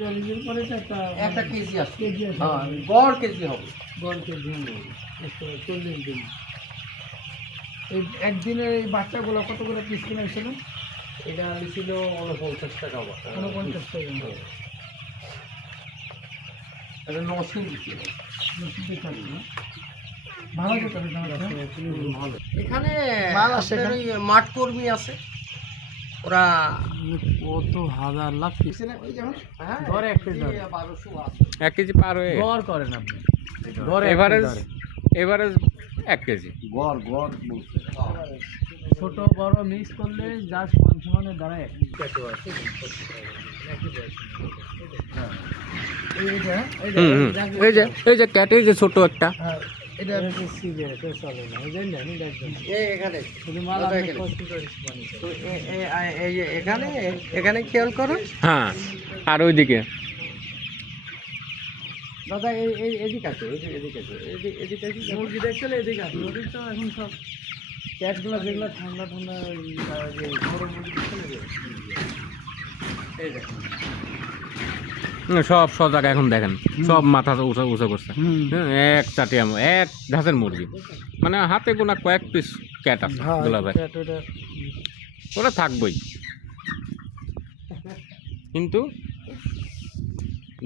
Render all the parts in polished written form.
42 পরে তো একটা কেজি আছে। কেজি আছে। হ্যাঁ, গড় কেজি হবে। গড় কেজি হবে 40 দিন। এই একদিনে এই বাচ্চাগুলো কত করে পিস কিনে হয়েছিল? এটা ছিল 49 টাকা। 49 টাকা। এটা নসিং দিচ্ছি। ভালো যেতে হবে ভালো। এখানে মাল আসে আপনার ওই মাঠ কর্মী আছে, ওরা কত হাজার লাখ পিস ওই যেমন হ্যাঁ, গড়ে 1 কেজি 1200 আছে। 1 কেজি পার হয়ে গড় করেন আপনি গড়ে এভারেজ 1 কেজি। গড় বলছে। ছোট বড় মিক্স করলে যা সমানে দাঁড়ায় এই যে ক্যাট, এই যে ছোট একটা এটা চলে না এই জন্য আমি দেখবেন এখানে শুধু মাল ওটা আপনি এখানে। কষ্ট করে বানিয়েছেন। তো এই যে এখানে খেয়াল করো হ্যাঁ, আর ওইদিকে দাদা, এদিক আছে, এদিক আছে, এদিক আছে। মুরগি দেখছিলে এদিকে আছে ওদের তো এখন সব ক্যাটগুলো যেগুলো ঠান্ডা ঠান্ডা ওই যে বড় মুরগি দেখছিলে এই দেখুন সব জায়গায় এখন দেখেন, সব মাথা উঁচা করছে। এক চাটিয়া এক ঘাসের মুরগি, মানে হাতে গোনা কয়েক পিস ক্যাট আছে দুলাভাই, ওরা থাকবই। কিন্তু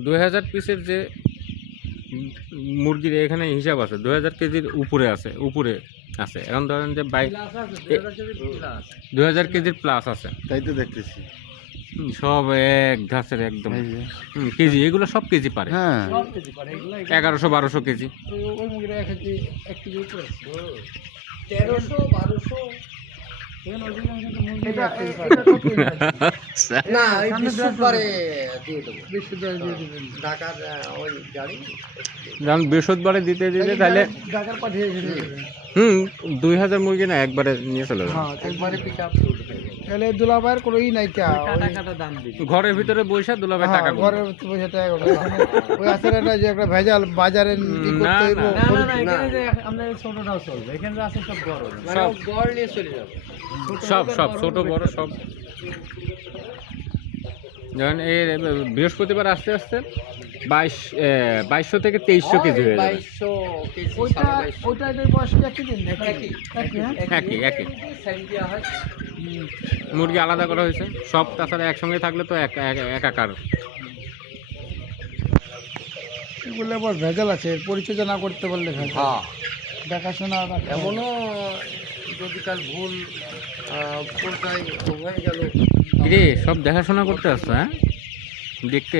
2000 পিসের যে মুরগির এখানে হিসাব আছে, 2000 কেজির উপরে আছে এখন ধরেন যে 2000 কেজির প্লাস আছে, তাই তো দেখতেছি। সব এক ঘাসের একদম কেজি, এগুলো সব কেজি পারে। হ্যাঁ, সব কেজি পারে এগুলো 1100-1200 কেজি। ওই মুরগিটা 1 কেজি উপরে আছে 1300-1200। এটা না, এই বৃহস্পতিবারে দিয়ে দেবো। বৃহস্পতিবার দিয়ে দিবেন ঢাকার ওই গাড়ি। যখন বৃহস্পতিবারে দিতে তাহলে ঢাকার পাঠিয়ে দেবেন 2000 মুরগি না একবারে নিয়ে চলে যাবে। হ্যাঁ একবারে পিক আপ করতে হবে। তাহলে দুলাভাইয়ের কোনো ই নাই কা কাটা দাম দিই ঘরের ভিতরে বৈশা দুলাভাই টাকা গুনবে। ঘরের পয়সা টাকা করে ওই আছে না যে একটা ভেজাল বাজারে ই করতে হইব না, না এখানে যে আমরা ছোটটাও চলবে এখানে আছে সব বড় মানে ও গড় নিয়ে চলে যাবে। সব ছোট বড় সব। যখন এই বৃহস্পতিবার আস্তে আস্তে 2200 থেকে 2300 কেজি হয়ে যাবে। 2200 কেজি, ওইটা 2250। ওইটা এদের বয়স একই দিন একই। একই সাইড দেওয়া হয়। মুরগি আলাদা করা হয়েছে সব, তাছাড়া একসঙ্গে থাকলে তো একাকার। এগুলো আবার ভেজাল আছে পরিচর্যা না করতে পারলে ভেজাল হ্যাঁ, দেখাশোনা এমনও যদি কাল ভুল পর্যায়ে হয়ে গেল। রে সব দেখাশোনা করতে আসছো? হ্যাঁ, দেখতে